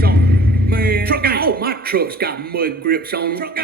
grips on them. Man, truck gang. All my trucks got mud grips on them. Truck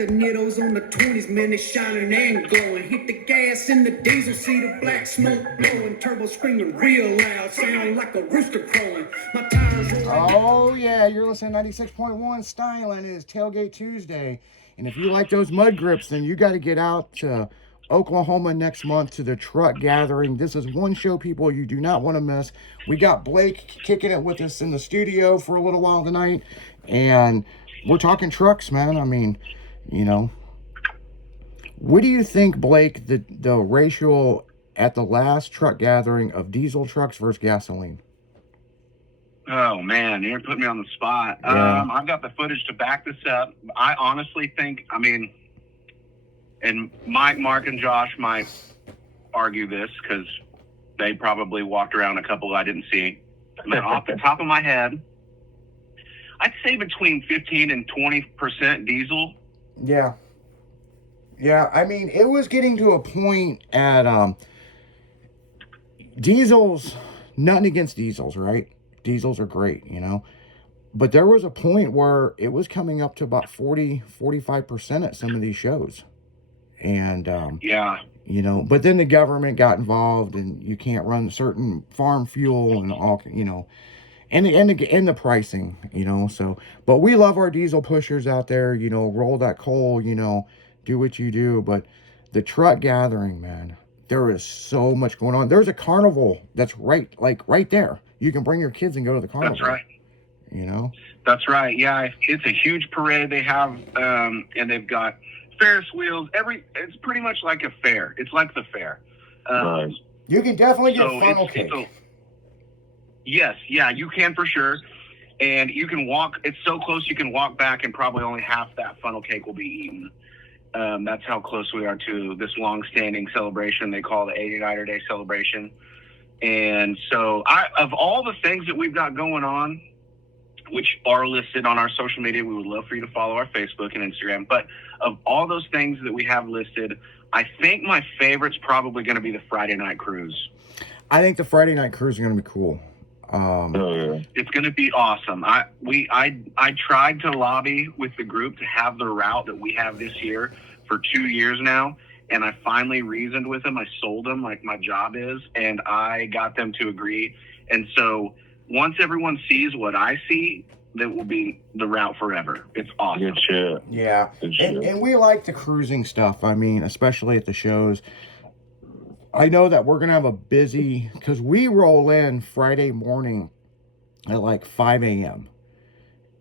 the nittos on the 20s, man, they shining and glowing. Hit the gas in the diesel, see the black smoke blowing. Turbo screaming real loud, sound like a rooster crowing. My tires rolling. Oh yeah, you're listening to 96.1 Styling. It is Tailgate Tuesday. And if you like those mud grips, then you got to get out to Oklahoma next month to the truck gathering. This is one show, people, you do not want to miss. We got Blake kicking it with us in the studio for a little while tonight. And we're talking trucks, man. I mean, you know, what do you think, Blake, the ratio at the last truck gathering of diesel trucks versus gasoline? Oh, man, you're putting me on the spot. Yeah. I've got the footage to back this up. I honestly think, I mean, and Mike, Mark, and Josh might argue this because they probably walked around a couple I didn't see. But off the top of my head, I'd say between 15 and 20% diesel. Yeah. Yeah, I mean, it was getting to a point at diesels, nothing against diesels, right? Diesels are great, you know. But there was a point where it was coming up to about 45% at some of these shows. And, yeah, you know, but then the government got involved and you can't run certain farm fuel and all, you know, and the pricing, you know, so, but we love our diesel pushers out there, you know, roll that coal, you know, do what you do. But the truck gathering, man, there is so much going on. There's a carnival that's right there. You can bring your kids and go to the carnival. That's right. You know? That's right. Yeah. It's a huge parade they have. And they've got Ferris wheels. It's pretty much like a fair. It's like the fair. Right. You can definitely get funnel cake. Yes, yeah, you can for sure. And you can walk, it's so close you can walk back and probably only half that funnel cake will be eaten. That's how close we are to this long-standing celebration they call the 89er Day celebration. And so of all the things that we've got going on, which are listed on our social media, we would love for you to follow our Facebook and Instagram. But of all those things that we have listed, I think my favorite's probably going to be the Friday night cruise. I think the Friday night cruise is going to be cool. It's going to be awesome. I tried to lobby with the group to have the route that we have this year for 2 years now, and I finally reasoned with them. I sold them like my job is, and I got them to agree. And so once everyone sees what I see, that will be the route forever. It's awesome. Good shit. Yeah, and we like the cruising stuff. I mean, especially at the shows. I know that we're going to have a busy, because we roll in Friday morning at like 5 a.m.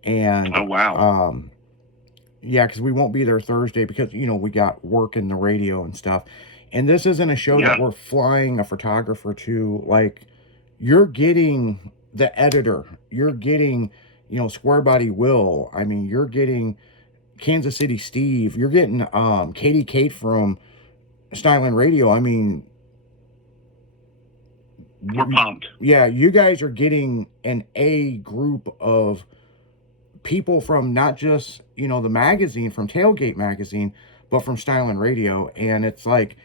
And, oh, wow. Yeah, because we won't be there Thursday because, you know, we got work in the radio and stuff. And this isn't a show that we're flying a photographer to. Like, you're getting the editor. You're getting, you know, Square Body Will. I mean, you're getting Kansas City Steve. You're getting Katie Kate from Styling Radio. I mean, we're pumped. Yeah, you guys are getting an A group of people from not just, you know, the magazine, from Tailgate magazine, but from Styling Radio. And it's like,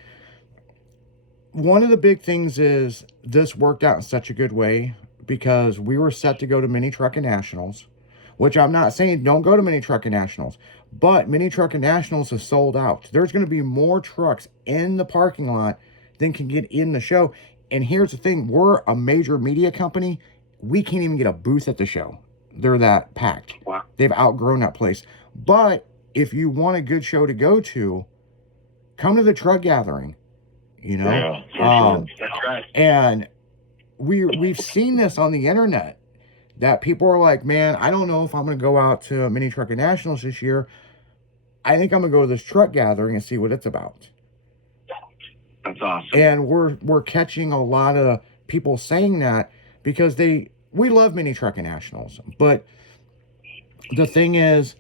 one of the big things is this worked out in such a good way because we were set to go to Mini Truckin' Nationals, which I'm not saying don't go to Mini Truckin' Nationals, but Mini Truckin' Nationals is sold out. There's going to be more trucks in the parking lot than can get in the show. And here's the thing, we're a major media company. We can't even get a booth at the show. They're that packed. Wow. They've outgrown that place. But if you want a good show to go to, come to the truck gathering. You know? Yeah, that's right. And we've seen this on the internet, that people are like, man, I don't know if I'm going to go out to Mini Truckin' Nationals this year. I think I'm going to go to this truck gathering and see what it's about. That's awesome. And we're catching a lot of people saying that because we love Mini Truckin' Nationals. But the thing is,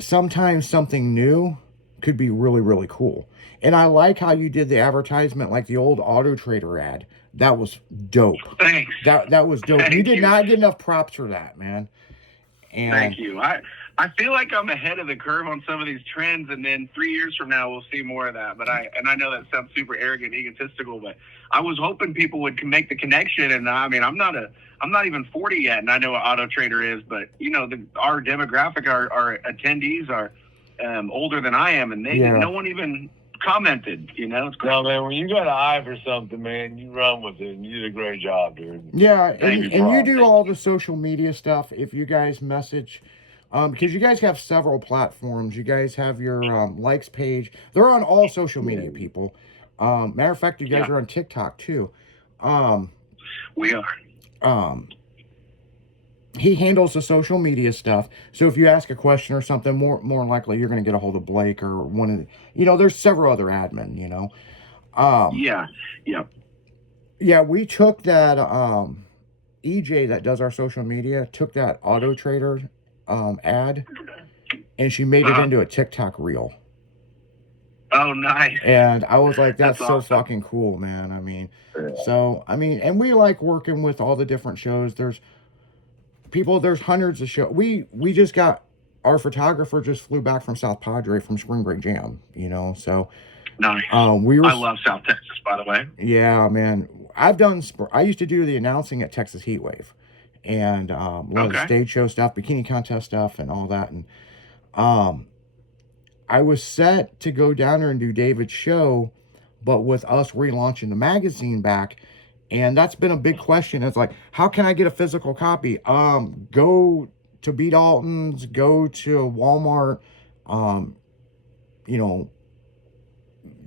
sometimes something new could be really, really cool. And I like how you did the advertisement, like the old Auto Trader ad. That was dope. Thanks. That was dope. Thank You did you. not get enough props for that, man. And Thank you. I feel like I'm ahead of the curve on some of these trends, and then 3 years from now we'll see more of that. But I know that sounds super arrogant, egotistical, but I was hoping people would make the connection. And I mean, I'm not even 40 yet, and I know what Auto Trader is, but you know, our demographic, our attendees are older than I am, and no one even commented. You know, it's great. No, man, when you got an eye for something, man, you run with it, and you did a great job, dude. Yeah, and you do all the social media stuff. If you guys message, because you guys have several platforms. You guys have your likes page. They're on all social media, people. Matter of fact, you guys are on TikTok too. We are. He handles the social media stuff. So if you ask a question or something, more likely you're going to get a hold of Blake or one of the, you know, there's several other admin, you know. Yeah. Yeah, we took that EJ that does our social media, took that Auto Trader ad, and she made it into a TikTok reel. Oh, nice. And I was like, that's so awesome. fucking cool, man. I mean, and we like working with all the different shows. There's hundreds of shows. We just got, our photographer just flew back from South Padre from Spring Break Jam, you know, so. Nice. I love South Texas, by the way. Yeah, man. I used to do the announcing at Texas Heatwave, and a lot of the stage show stuff, bikini contest stuff, and all that. And I was set to go down there and do David's show, but with us relaunching the magazine back, and that's been a big question. It's like, how can I get a physical copy? Go to B. Dalton's, go to Walmart, you know,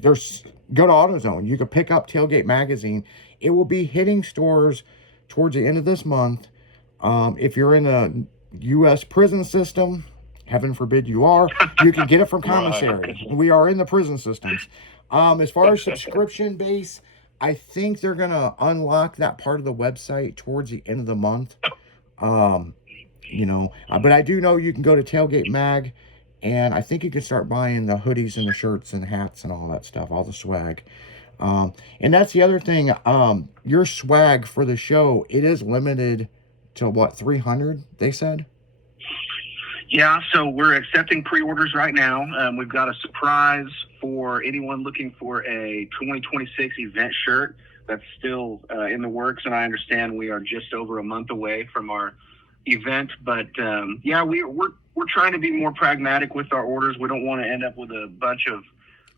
go to AutoZone. You could pick up Tailgate magazine. It will be hitting stores towards the end of this month. If you're in the U.S. prison system, heaven forbid you are, you can get it from commissary. We are in the prison systems. As far as subscription base, I think they're going to unlock that part of the website towards the end of the month. You know, but I do know you can go to Tailgate Mag, and I think you can start buying the hoodies and the shirts and hats and all that stuff, all the swag. And that's the other thing. Your swag for the show, it is limited to what, 300, they said? Yeah, so we're accepting pre-orders right now. We've got a surprise for anyone looking for a 2026 event shirt that's still in the works, and I understand we are just over a month away from our event. But yeah, we're trying to be more pragmatic with our orders. We don't want to end up with a bunch of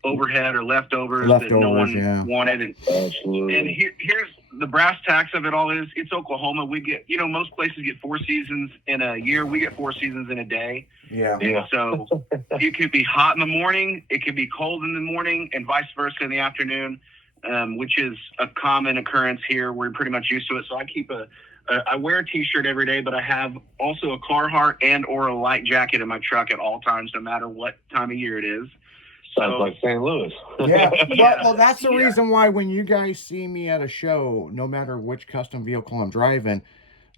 overhead or leftovers that no one wanted. And here's the brass tacks of it all is, it's Oklahoma. We get, you know, most places get 4 seasons in a year. We get 4 seasons in a day. Yeah. So it could be hot in the morning, it could be cold in the morning, and vice versa in the afternoon, which is a common occurrence here. We're pretty much used to it. So I keep I wear a t-shirt every day, but I have also a Carhartt and or a light jacket in my truck at all times, no matter what time of year it is. Sounds like St. Louis. Yeah. Well, that's the reason why when you guys see me at a show, no matter which custom vehicle I'm driving,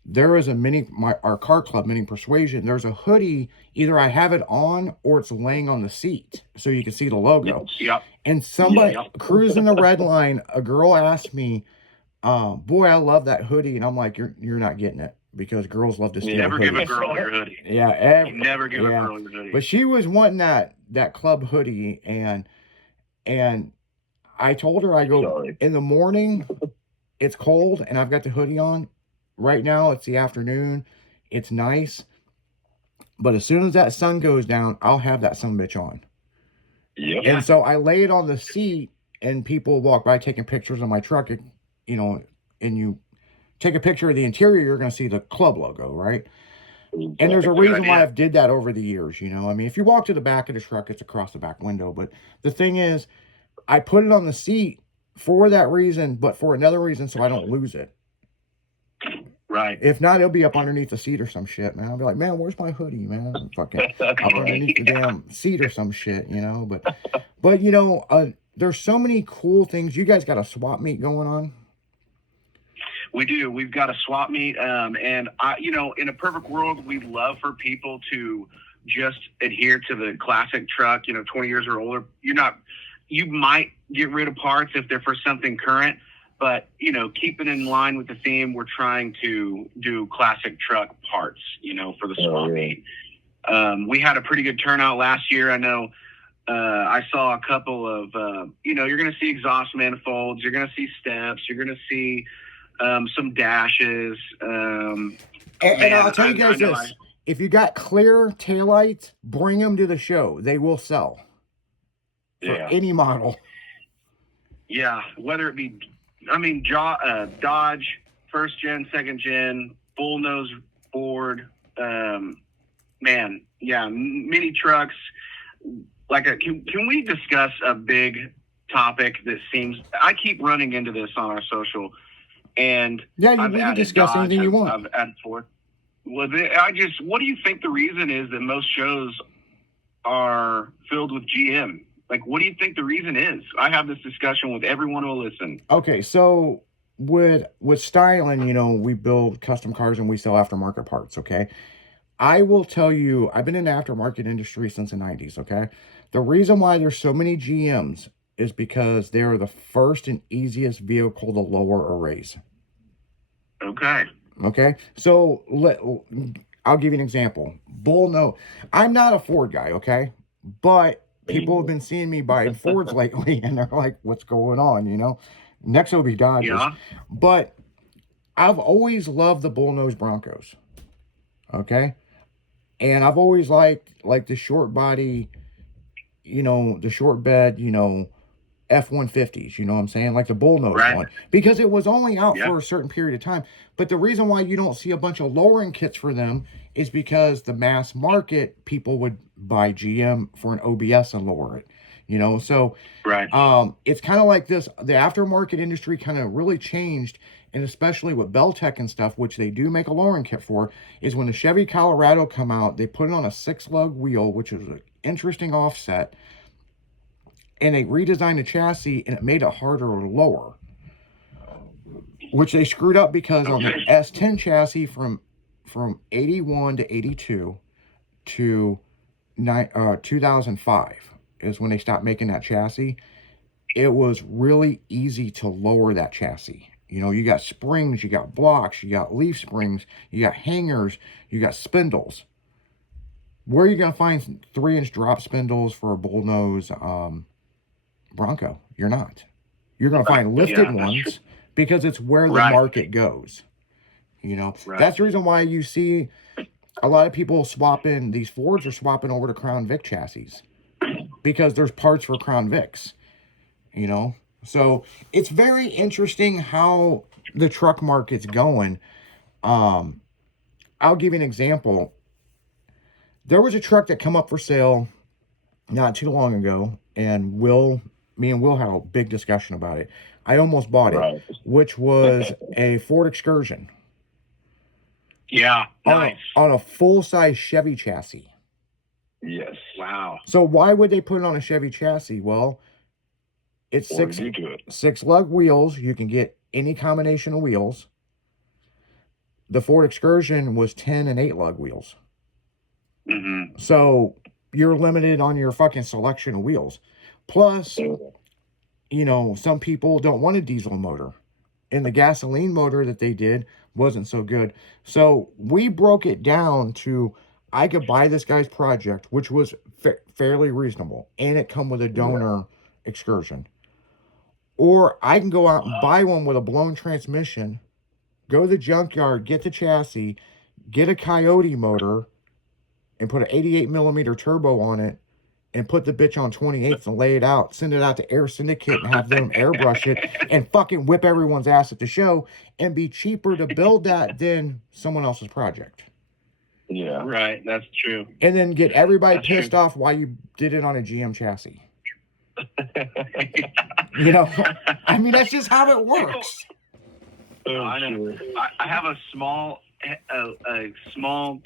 there is our car club, Mini Persuasion, there's a hoodie, either I have it on or it's laying on the seat so you can see the logo. Yep. And somebody cruising the red line, a girl asked me, boy, I love that hoodie. And I'm like, you're not getting it, because girls love to steal never hoodies. Give a girl your hoodie. Yeah. You never give a girl your hoodie. But she was wanting that club hoodie, and I told her, I go, in the morning, it's cold, and I've got the hoodie on. Right now, it's the afternoon. It's nice. But as soon as that sun goes down, I'll have that sumbitch on. Yep. And so I lay it on the seat, and people walk by taking pictures of my truck, you know, and you take a picture of the interior, you're going to see the club logo, right? And there's a reason why I've did that over the years, you know. I mean, if you walk to the back of the truck, it's across the back window. But the thing is, I put it on the seat for that reason, but for another reason, so I don't lose it. Right. If not, it'll be up underneath the seat or some shit, man. I'll be like, man, where's my hoodie, man? Fucking up underneath the damn seat or some shit, you know. But you know, there's so many cool things. You guys got a swap meet going on? We do. We've got a swap meet, and I, you know, in a perfect world, we'd love for people to just adhere to the classic truck, 20 years or older. You might get rid of parts if they're for something current, but, keeping in line with the theme, we're trying to do classic truck parts, for the swap meet. We had a pretty good turnout last year. I know I saw a couple of, you're going to see exhaust manifolds, you're going to see steps, you're going to see some dashes. And I'll tell you guys this. If you got clear taillights, bring them to the show. They will sell for any model. Yeah, whether it be, Dodge, first gen, second gen, full nose board, mini trucks. Can we discuss a big topic that seems, I keep running into this on our social, and we can discuss anything you want. I've added forth. Well, what do you think the reason is that most shows are filled with GM? What do you think the reason is? I have this discussion with everyone who will listen. Okay, so with styling, we build custom cars and we sell aftermarket parts, okay? I will tell you, I've been in the aftermarket industry since the 90s, okay? The reason why there's so many GMs is because they're the first and easiest vehicle to lower or raise. Okay? So, I'll give you an example. I'm not a Ford guy, okay? But people have been seeing me buying Fords lately, and they're like, what's going on, Next will be Dodgers. Yeah. But I've always loved the bullnose Broncos, okay? And I've always liked, the short body, the short bed, F-150s, you know what I'm saying? Like the bullnose one. Because it was only out for a certain period of time. But the reason why you don't see a bunch of lowering kits for them is because the mass market people would buy GM for an OBS and lower it. So it's kind of like this. The aftermarket industry kind of really changed, and especially with Beltec and stuff, which they do make a lowering kit for, is when the Chevy Colorado come out, they put it on a 6-lug wheel, which is an interesting offset, and they redesigned the chassis, and it made it harder to lower, which they screwed up because on the S10 chassis from 81 to 82 to 2005 is when they stopped making that chassis. It was really easy to lower that chassis. You got springs, you got blocks, you got leaf springs, you got hangers, you got spindles. Where are you going to find 3-inch drop spindles for a bullnose Bronco? You're not. You're going to find lifted ones because it's where the market goes. That's the reason why you see a lot of people swapping, these Fords are swapping over to Crown Vic chassis because there's parts for Crown Vics, So it's very interesting how the truck market's going. I'll give you an example. There was a truck that come up for sale not too long ago, and me and Will had a big discussion about it. I almost bought it, which was a Ford Excursion. Yeah, nice. On a full-size Chevy chassis. Yes. Wow. So why would they put it on a Chevy chassis? Well, it's 6-lug wheels. You can get any combination of wheels. The Ford Excursion was 10 and 8-lug wheels. Mm-hmm. So you're limited on your fucking selection of wheels. Plus, some people don't want a diesel motor. And the gasoline motor that they did wasn't so good. So we broke it down to, I could buy this guy's project, which was fairly reasonable. And it come with a donor Excursion. Or I can go out and buy one with a blown transmission, go to the junkyard, get the chassis, get a Coyote motor, and put an 88 millimeter turbo on it, and put the bitch on 28s and lay it out, send it out to Air Syndicate and have them airbrush it and fucking whip everyone's ass at the show, and be cheaper to build that than someone else's project. Yeah. Right, that's true. And then get everybody pissed off why you did it on a GM chassis. That's just how it works. I know. I have a small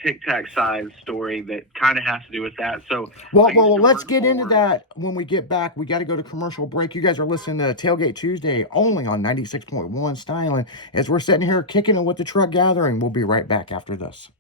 Tic Tac size story that kind of has to do with that. So, well, let's get into that when we get back. We got to go to commercial break. You guys are listening to Tailgate Tuesday only on 96.1 Styling as we're sitting here kicking it with the truck gathering. We'll be right back after this.